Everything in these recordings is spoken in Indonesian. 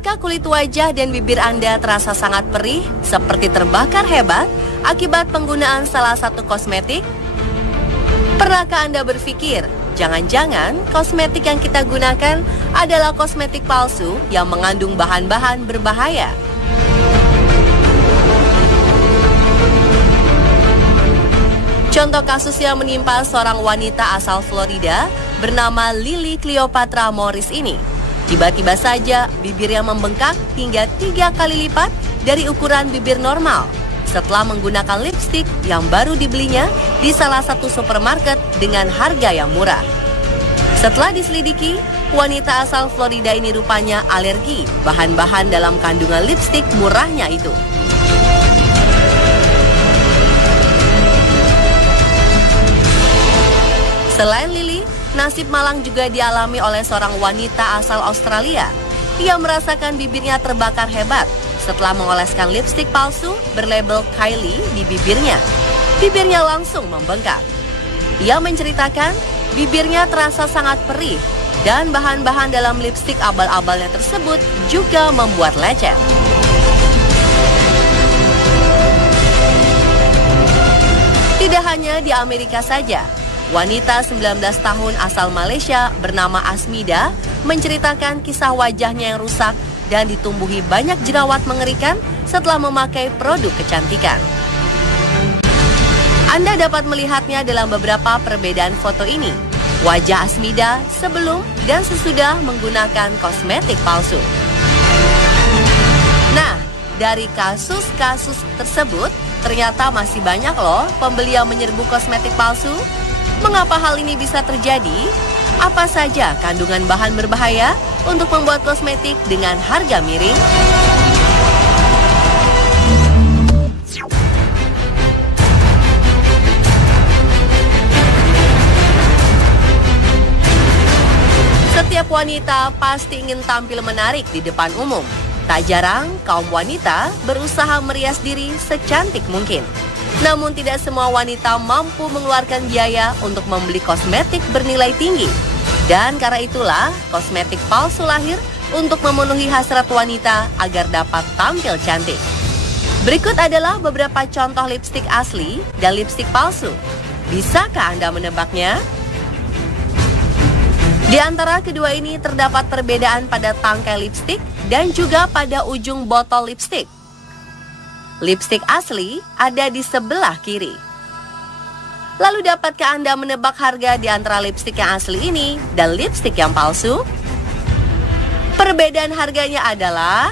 Pernahkah kulit wajah dan bibir Anda terasa sangat perih, seperti terbakar hebat, akibat penggunaan salah satu kosmetik? Pernahkah Anda berpikir, jangan-jangan kosmetik yang kita gunakan adalah kosmetik palsu yang mengandung bahan-bahan berbahaya? Contoh kasus yang menimpa seorang wanita asal Florida bernama Lily Cleopatra Morris ini. Tiba-tiba saja bibirnya membengkak hingga 3 kali lipat dari ukuran bibir normal setelah menggunakan lipstik yang baru dibelinya di salah satu supermarket dengan harga yang murah. Setelah diselidiki, wanita asal Florida ini rupanya alergi bahan-bahan dalam kandungan lipstik murahnya itu. Selain Lily, nasib malang juga dialami oleh seorang wanita asal Australia. Ia merasakan bibirnya terbakar hebat setelah mengoleskan lipstik palsu berlabel Kylie di bibirnya. Bibirnya langsung membengkak. Ia menceritakan bibirnya terasa sangat perih dan bahan-bahan dalam lipstik abal-abalnya tersebut juga membuat lecet. Tidak hanya di Amerika saja. Wanita 19 tahun asal Malaysia bernama Asmida menceritakan kisah wajahnya yang rusak dan ditumbuhi banyak jerawat mengerikan setelah memakai produk kecantikan. Anda dapat melihatnya dalam beberapa perbedaan foto ini. Wajah Asmida sebelum dan sesudah menggunakan kosmetik palsu. Nah, dari kasus-kasus tersebut, ternyata masih banyak loh pembeli yang menyerbu kosmetik palsu. Mengapa hal ini bisa terjadi? Apa saja kandungan bahan berbahaya untuk membuat kosmetik dengan harga miring? Setiap wanita pasti ingin tampil menarik di depan umum. Tak jarang kaum wanita berusaha merias diri secantik mungkin. Namun tidak semua wanita mampu mengeluarkan biaya untuk membeli kosmetik bernilai tinggi. Dan karena itulah, kosmetik palsu lahir untuk memenuhi hasrat wanita agar dapat tampil cantik. Berikut adalah beberapa contoh lipstik asli dan lipstik palsu. Bisakah Anda menebaknya? Di antara kedua ini terdapat perbedaan pada tangkai lipstik dan juga pada ujung botol lipstik. Lipstik asli ada di sebelah kiri. Lalu dapatkah Anda menebak harga di antara lipstik yang asli ini dan lipstik yang palsu? Perbedaan harganya adalah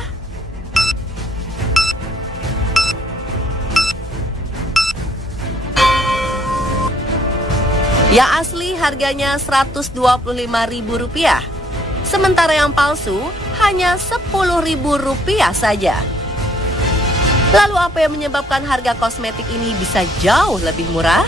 yang asli harganya Rp125.000, sementara yang palsu hanya Rp10.000 saja. Lalu apa yang menyebabkan harga kosmetik ini bisa jauh lebih murah?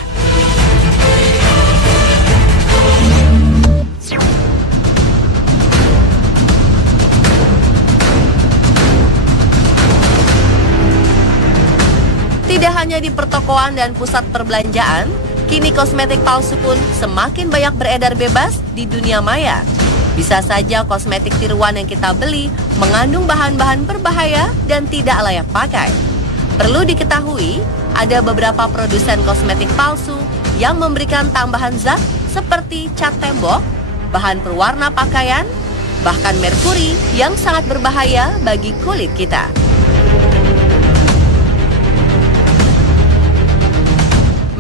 Tidak hanya di pertokoan dan pusat perbelanjaan, kini kosmetik palsu pun semakin banyak beredar bebas di dunia maya. Bisa saja kosmetik tiruan yang kita beli mengandung bahan-bahan berbahaya dan tidak layak pakai. Perlu diketahui, ada beberapa produsen kosmetik palsu yang memberikan tambahan zat seperti cat tembok, bahan perwarna pakaian, bahkan merkuri yang sangat berbahaya bagi kulit kita.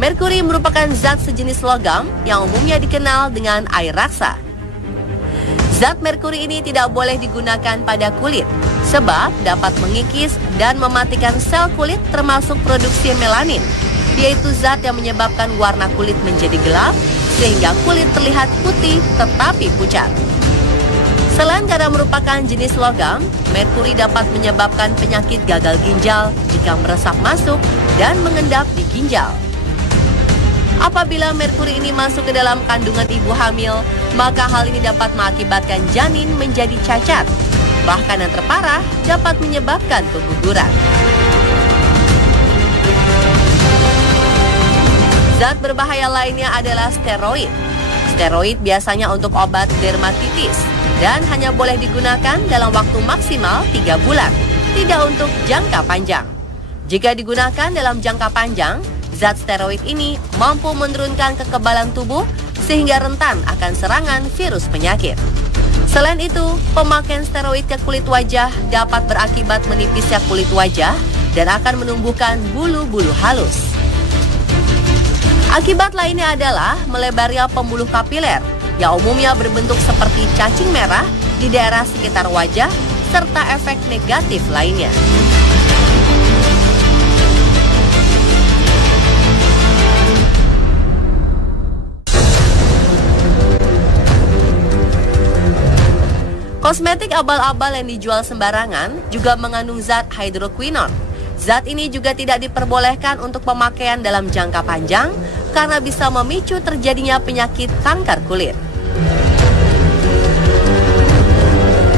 Merkuri merupakan zat sejenis logam yang umumnya dikenal dengan air raksa. Zat merkuri ini tidak boleh digunakan pada kulit, sebab dapat mengikis dan mematikan sel kulit termasuk produksi melanin, yaitu zat yang menyebabkan warna kulit menjadi gelap, sehingga kulit terlihat putih tetapi pucat. Selain karena merupakan jenis logam, merkuri dapat menyebabkan penyakit gagal ginjal jika meresap masuk dan mengendap di ginjal. Apabila merkuri ini masuk ke dalam kandungan ibu hamil, maka hal ini dapat mengakibatkan janin menjadi cacat. Bahkan yang terparah dapat menyebabkan keguguran. Zat berbahaya lainnya adalah steroid. Steroid biasanya untuk obat dermatitis, dan hanya boleh digunakan dalam waktu maksimal 3 bulan, tidak untuk jangka panjang. Jika digunakan dalam jangka panjang, zat steroid ini mampu menurunkan kekebalan tubuh sehingga rentan akan serangan virus penyakit. Selain itu, pemakaian steroid ke kulit wajah dapat berakibat menipisnya kulit wajah dan akan menumbuhkan bulu-bulu halus. Akibat lainnya adalah melebarnya pembuluh kapiler yang umumnya berbentuk seperti cacing merah di daerah sekitar wajah serta efek negatif lainnya. Kosmetik abal-abal yang dijual sembarangan juga mengandung zat hydroquinone. Zat ini juga tidak diperbolehkan untuk pemakaian dalam jangka panjang karena bisa memicu terjadinya penyakit kanker kulit.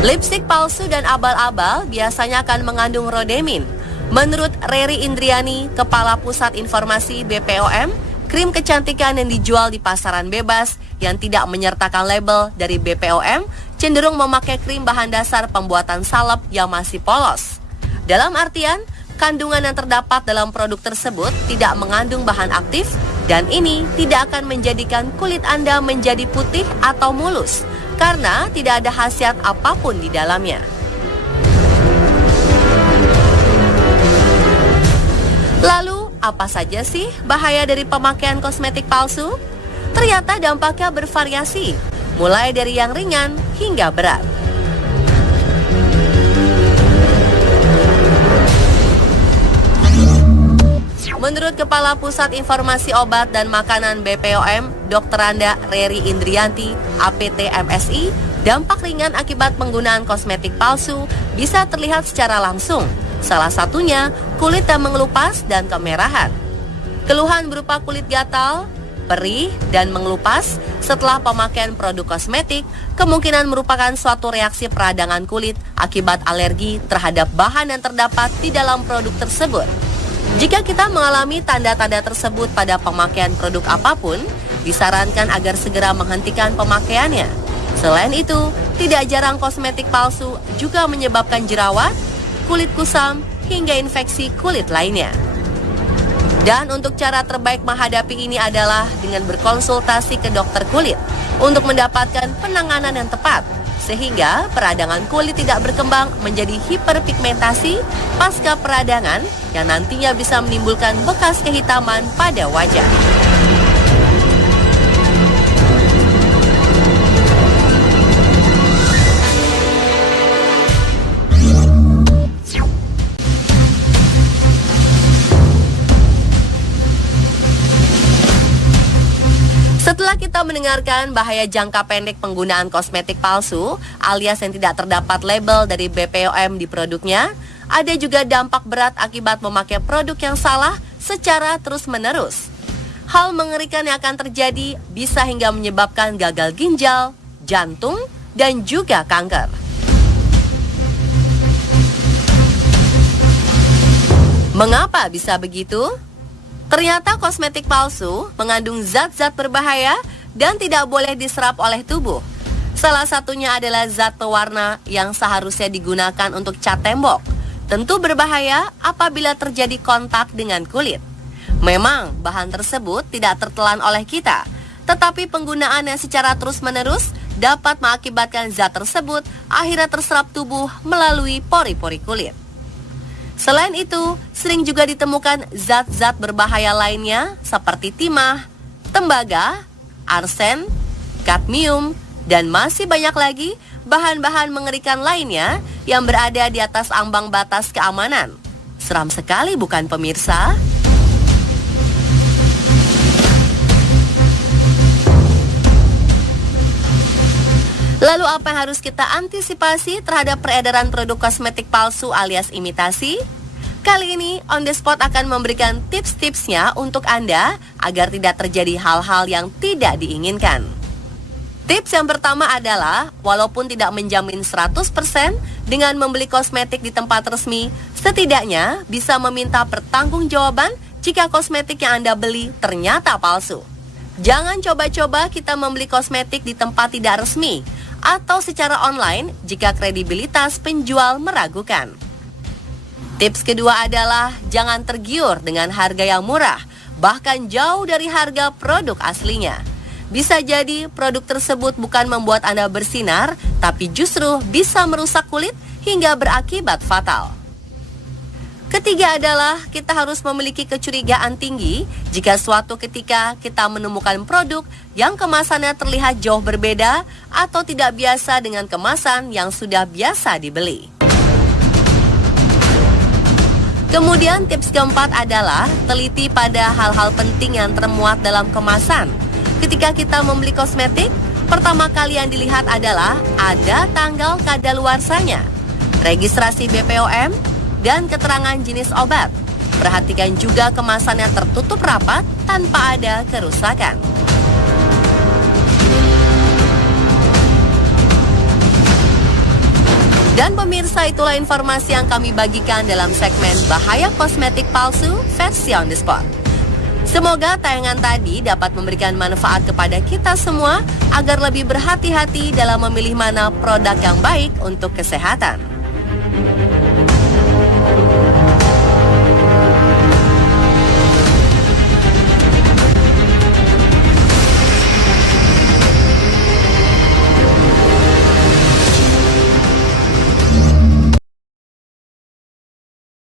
Lipstik palsu dan abal-abal biasanya akan mengandung rodemin. Menurut Rery Indriani, Kepala Pusat Informasi BPOM, krim kecantikan yang dijual di pasaran bebas yang tidak menyertakan label dari BPOM cenderung memakai krim bahan dasar pembuatan salep yang masih polos. Dalam artian, kandungan yang terdapat dalam produk tersebut tidak mengandung bahan aktif dan ini tidak akan menjadikan kulit Anda menjadi putih atau mulus karena tidak ada khasiat apapun di dalamnya. Lalu, apa saja sih bahaya dari pemakaian kosmetik palsu? Ternyata dampaknya bervariasi, mulai dari yang ringan hingga berat. Menurut Kepala Pusat Informasi Obat dan Makanan BPOM, Dr. Anda Rery Indrianti, APT MSI, dampak ringan akibat penggunaan kosmetik palsu bisa terlihat secara langsung. Salah satunya, kulit yang mengelupas dan kemerahan. Keluhan berupa kulit gatal, perih, dan mengelupas setelah pemakaian produk kosmetik kemungkinan merupakan suatu reaksi peradangan kulit akibat alergi terhadap bahan yang terdapat di dalam produk tersebut. Jika kita mengalami tanda-tanda tersebut pada pemakaian produk apapun, disarankan agar segera menghentikan pemakaiannya. Selain itu, tidak jarang kosmetik palsu juga menyebabkan jerawat, kulit kusam, hingga infeksi kulit lainnya. Dan untuk cara terbaik menghadapi ini adalah dengan berkonsultasi ke dokter kulit untuk mendapatkan penanganan yang tepat, sehingga peradangan kulit tidak berkembang menjadi hiperpigmentasi pasca peradangan yang nantinya bisa menimbulkan bekas kehitaman pada wajah. Setelah kita mendengarkan bahaya jangka pendek penggunaan kosmetik palsu alias yang tidak terdapat label dari BPOM di produknya, ada juga dampak berat akibat memakai produk yang salah secara terus-menerus. Hal mengerikan yang akan terjadi bisa hingga menyebabkan gagal ginjal, jantung, dan juga kanker. Mengapa bisa begitu? Ternyata kosmetik palsu mengandung zat-zat berbahaya dan tidak boleh diserap oleh tubuh. Salah satunya adalah zat pewarna yang seharusnya digunakan untuk cat tembok. Tentu berbahaya apabila terjadi kontak dengan kulit. Memang bahan tersebut tidak tertelan oleh kita, tetapi penggunaannya secara terus-menerus dapat mengakibatkan zat tersebut akhirnya terserap tubuh melalui pori-pori kulit. Selain itu, sering juga ditemukan zat-zat berbahaya lainnya seperti timah, tembaga, arsen, kadmium, dan masih banyak lagi bahan-bahan mengerikan lainnya yang berada di atas ambang batas keamanan. Seram sekali bukan pemirsa? Lalu apa yang harus kita antisipasi terhadap peredaran produk kosmetik palsu alias imitasi? Kali ini On The Spot akan memberikan tips-tipsnya untuk Anda agar tidak terjadi hal-hal yang tidak diinginkan. Tips yang pertama adalah, walaupun tidak menjamin 100% dengan membeli kosmetik di tempat resmi, setidaknya bisa meminta pertanggungjawaban jika kosmetik yang Anda beli ternyata palsu. Jangan coba-coba kita membeli kosmetik di tempat tidak resmi, atau secara online jika kredibilitas penjual meragukan. Tips kedua adalah jangan tergiur dengan harga yang murah, bahkan jauh dari harga produk aslinya. Bisa jadi produk tersebut bukan membuat Anda bersinar, tapi justru bisa merusak kulit hingga berakibat fatal. Ketiga adalah kita harus memiliki kecurigaan tinggi jika suatu ketika kita menemukan produk yang kemasannya terlihat jauh berbeda atau tidak biasa dengan kemasan yang sudah biasa dibeli. Kemudian tips keempat adalah teliti pada hal-hal penting yang termuat dalam kemasan. Ketika kita membeli kosmetik, pertama kali yang dilihat adalah ada tanggal kadaluarsanya, registrasi BPOM, dan keterangan jenis obat. Perhatikan juga kemasannya tertutup rapat tanpa ada kerusakan. Dan pemirsa, itulah informasi yang kami bagikan dalam segmen Bahaya Kosmetik Palsu versi On The Spot. Semoga tayangan tadi dapat memberikan manfaat kepada kita semua agar lebih berhati-hati dalam memilih mana produk yang baik untuk kesehatan.